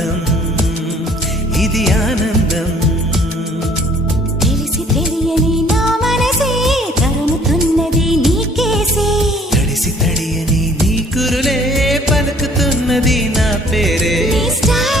ఆనందం ఇది ఆనందం తెలిసి తెలియని నా మనసే తరుముతున్నది నీకేసే తడిసి తడియని నీ కురులే పలుకుతున్నది నా పేరే నీ స్టైల్